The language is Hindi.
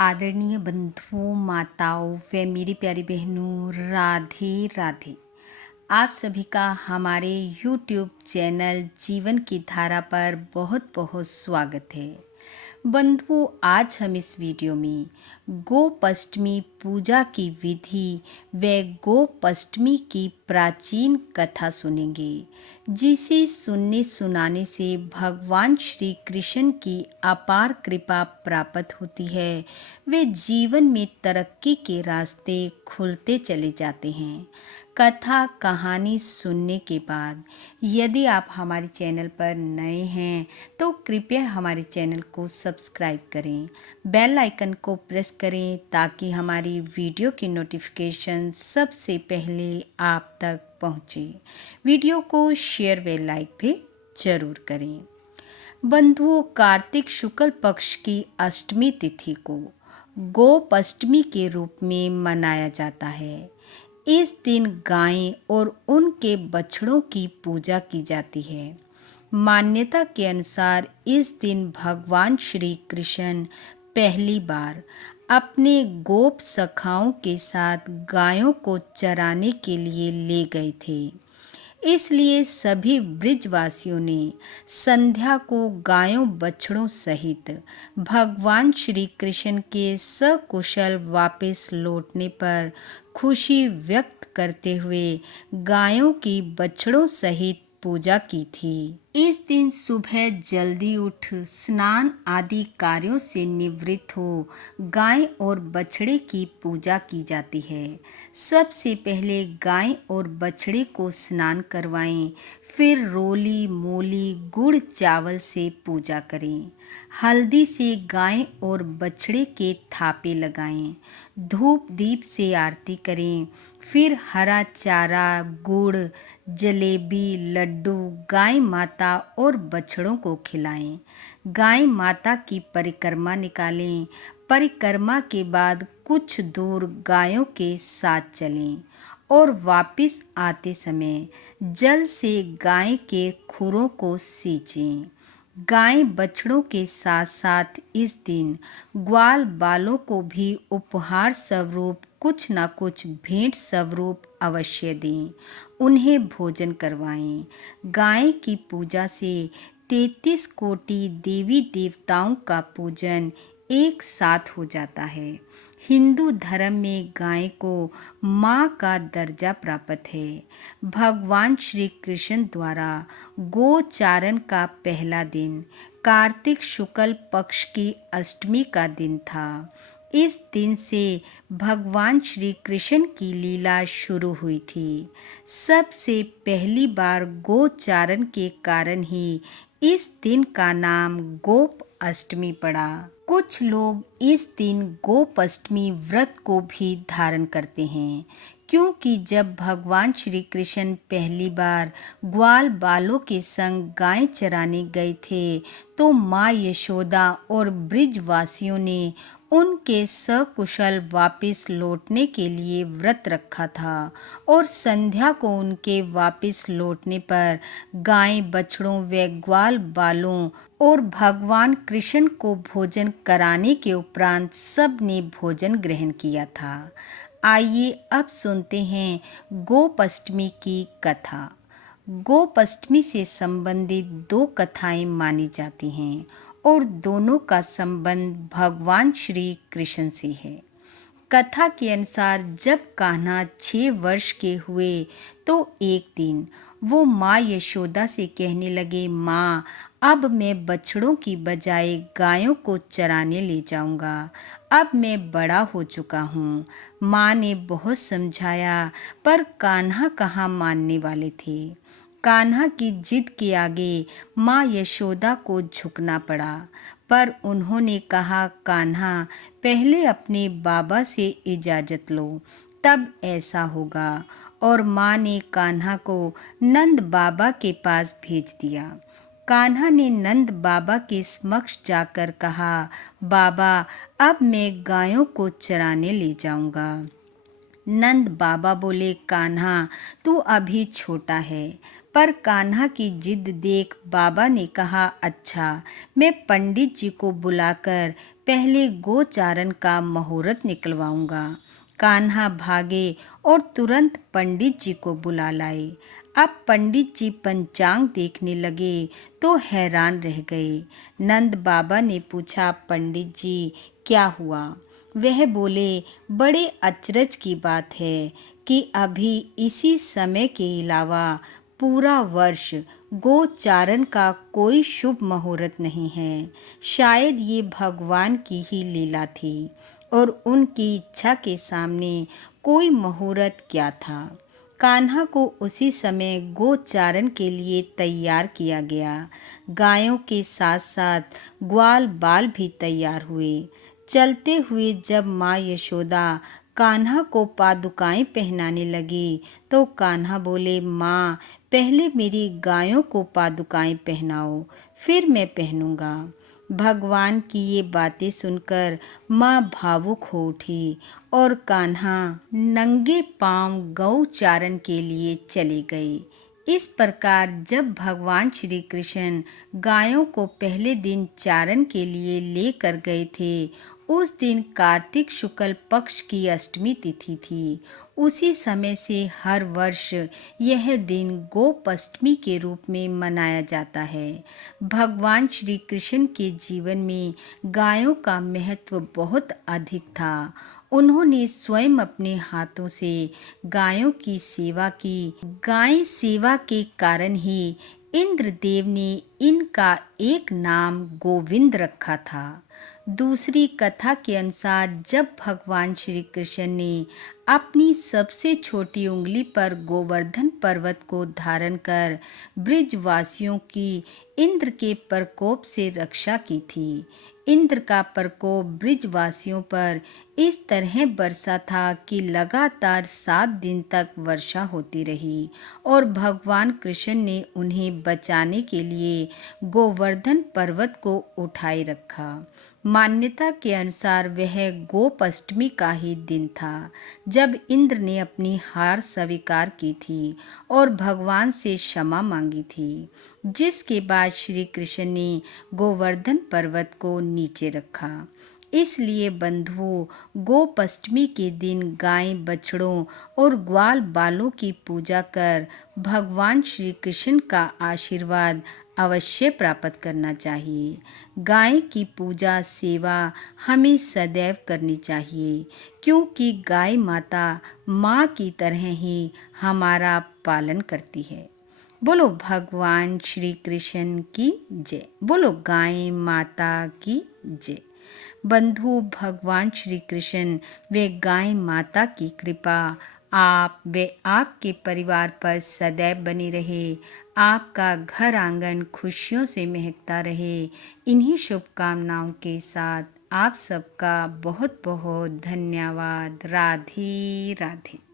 आदरणीय बंधुओं, माताओं व मेरी प्यारी बहनों, राधे राधे। आप सभी का हमारे YouTube चैनल जीवन की धारा पर बहुत बहुत स्वागत है। बंधुओं, आज हम इस वीडियो में गोपाष्टमी पूजा की विधि व गोपाष्टमी की प्राचीन कथा सुनेंगे, जिसे सुनने सुनाने से भगवान श्री कृष्ण की अपार कृपा प्राप्त होती है। वे जीवन में तरक्की के रास्ते खुलते चले जाते हैं। कथा कहानी सुनने के बाद यदि आप हमारे चैनल पर नए हैं तो कृपया हमारे चैनल को सब्सक्राइब करें, बेल आइकन को प्रेस करें ताकि हमारी वीडियो की नोटिफिकेशन सबसे पहले आप तक पहुंचे। वीडियो को शेयर व लाइक भी जरूर करें। बंधुओं, कार्तिक शुक्ल पक्ष की अष्टमी तिथि को गोपाष्टमी के रूप में मनाया जाता है। इस दिन गायें और उनके बछड़ों की पूजा की जाती है। मान्यता के अनुसार इस दिन भगवान श्री कृष्ण पहली बार अपने गोप सखाओं के साथ गायों को चराने के लिए ले गए थे। इसलिए सभी ब्रिजवासियों ने संध्या को गायों बछड़ों सहित भगवान श्री कृष्ण के सकुशल वापस लौटने पर खुशी व्यक्त करते हुए गायों की बछड़ों सहित पूजा की थी। इस दिन सुबह जल्दी उठ स्नान आदि कार्यों से निवृत्त हो गाय और बछड़े की पूजा की जाती है। सबसे पहले गाय और बछड़े को स्नान करवाएं, फिर रोली मोली गुड़ चावल से पूजा करें। हल्दी से गाय और बछड़े के थापे लगाएं, धूप दीप से आरती करें, फिर हरा चारा, गुड़, जलेबी, लड्डू गाय माता और बछड़ों को खिलाएं। गाय माता की परिक्रमा निकालें। परिक्रमा के बाद कुछ दूर गायों के साथ चलें और वापस आते समय जल से गाय के खुरों को सींचें। गाय बछड़ों के साथ साथ इस दिन ग्वाल बालों को भी उपहार स्वरूप कुछ न कुछ भेंट स्वरूप अवश्य दें। उन्हें भोजन करवाएं। गाय की पूजा से 33 कोटि देवी देवताओं का पूजन एक साथ हो जाता है। हिंदू धर्म में गाय को माँ का दर्जा प्राप्त है। भगवान श्री कृष्ण द्वारा गोचारण का पहला दिन कार्तिक शुक्ल पक्ष की अष्टमी का दिन था। इस दिन से भगवान श्री कृष्ण की लीला शुरू हुई थी। सबसे पहली बार गोचारण के कारण ही इस दिन का नाम गोप अष्टमी पड़ा। कुछ लोग इस दिन गोपाष्टमी व्रत को भी धारण करते हैं, क्योंकि जब भगवान श्री कृष्ण पहली बार ग्वाल बालों के संग गाय चराने गए थे तो माँ यशोदा और ब्रिजवासियों ने उनके सकुशल वापस लौटने के लिए व्रत रखा था और संध्या को उनके वापस लौटने पर गाय बछड़ों व ग्वाल बालों और भगवान कृष्ण को भोजन कराने के उपरांत सब ने भोजन ग्रहण किया था। आइए अब सुनते हैं गोपाष्टमी की कथा। गोपाष्टमी से संबंधित दो कथाएं मानी जाती हैं और दोनों का संबंध भगवान श्री कृष्ण से है। कथा के अनुसार जब कान्हा 6 वर्ष के हुए तो एक दिन वो माँ यशोदा से कहने लगे, माँ, अब मैं बछड़ों की बजाय गायों को चराने ले जाऊंगा। अब मैं बड़ा हो चुका हूँ। माँ ने बहुत समझाया पर कान्हा कहाँ मानने वाले थे। कान्हा की जिद के आगे माँ यशोदा को झुकना पड़ा, पर उन्होंने कहा, कान्हा, पहले अपने बाबा से इजाज़त लो, तब ऐसा होगा। और माँ ने कान्हा को नंद बाबा के पास भेज दिया। कान्हा ने नंद बाबा के समक्ष जाकर कहा, बाबा, अब मैं गायों को चराने ले जाऊंगा। नंद बाबा बोले, कान्हा, तू अभी छोटा है। पर कान्हा की जिद देख बाबा ने कहा, अच्छा, मैं पंडित जी को बुलाकर पहले गोचारण का मुहूर्त निकलवाऊंगा। कान्हा भागे और तुरंत पंडित जी को बुला लाए। अब पंडित जी पंचांग देखने लगे तो हैरान रह गए। नंद बाबा ने पूछा, पंडित जी क्या हुआ? वह बोले, बड़े अचरज की बात है कि अभी इसी समय के अलावा पूरा वर्ष गोचारण का कोई शुभ मुहूर्त नहीं है। शायद ये भगवान की ही लीला थी और उनकी इच्छा के सामने कोई मुहूर्त क्या था। कान्हा को उसी समय गोचारण के लिए तैयार किया गया। गायों के साथ साथ ग्वाल बाल भी तैयार हुए। चलते हुए जब माँ यशोदा कान्हा को पादुकाएं पहनाने लगी तो कान्हा बोले, माँ पहले मेरी गायों को पादुकाएं पहनाओ, फिर मैं पहनूंगा। भगवान की ये बातें सुनकर माँ भावुक हो उठी और कान्हा नंगे पांव गौचारण के लिए चले गए। इस प्रकार जब भगवान श्री कृष्ण गायों को पहले दिन चारण के लिए लेकर गए थे, उस दिन कार्तिक शुक्ल पक्ष की अष्टमी तिथि थी। उसी समय से हर वर्ष यह दिन गोपष्टमी के रूप में मनाया जाता है। भगवान श्री कृष्ण के जीवन में गायों का महत्व बहुत अधिक था। उन्होंने स्वयं अपने हाथों से गायों की सेवा की। गाय सेवा के कारण ही इंद्रदेव ने इनका एक नाम गोविंद रखा था। दूसरी कथा के अनुसार जब भगवान श्री कृष्ण ने अपनी सबसे छोटी उंगली पर गोवर्धन पर्वत को धारण कर ब्रिजवासियों की इंद्र के प्रकोप से रक्षा की थी। इंद्र का प्रकोप ब्रिजवासियों पर इस तरह बरसा था कि लगातार 7 दिन तक वर्षा होती रही और भगवान कृष्ण ने उन्हें बचाने के लिए गोवर्धन पर्वत को उठाए रखा। मान्यता के अनुसार वह गोपष्टमी का ही दिन था जब इंद्र ने अपनी हार स्वीकार की थी और भगवान से क्षमा मांगी थी, जिसके बाद श्री कृष्ण ने गोवर्धन पर्वत को नीचे रखा। इसलिए बंधुओं, गोपष्टमी के दिन गाय बछड़ों और ग्वाल बालों की पूजा कर भगवान श्री कृष्ण का आशीर्वाद अवश्य प्राप्त करना चाहिए। गाय की पूजा सेवा हमें सदैव करनी चाहिए, क्योंकि गाय माता माँ की तरह ही हमारा पालन करती है। बोलो भगवान श्री कृष्ण की जय। बोलो गाय माता की जय। बंधु, भगवान श्री कृष्ण वे गाय माता की कृपा आप व आपके परिवार पर सदैव बनी रहे। आपका घर आंगन खुशियों से महकता रहे। इन्हीं शुभकामनाओं के साथ आप सबका बहुत बहुत धन्यवाद। राधे राधे।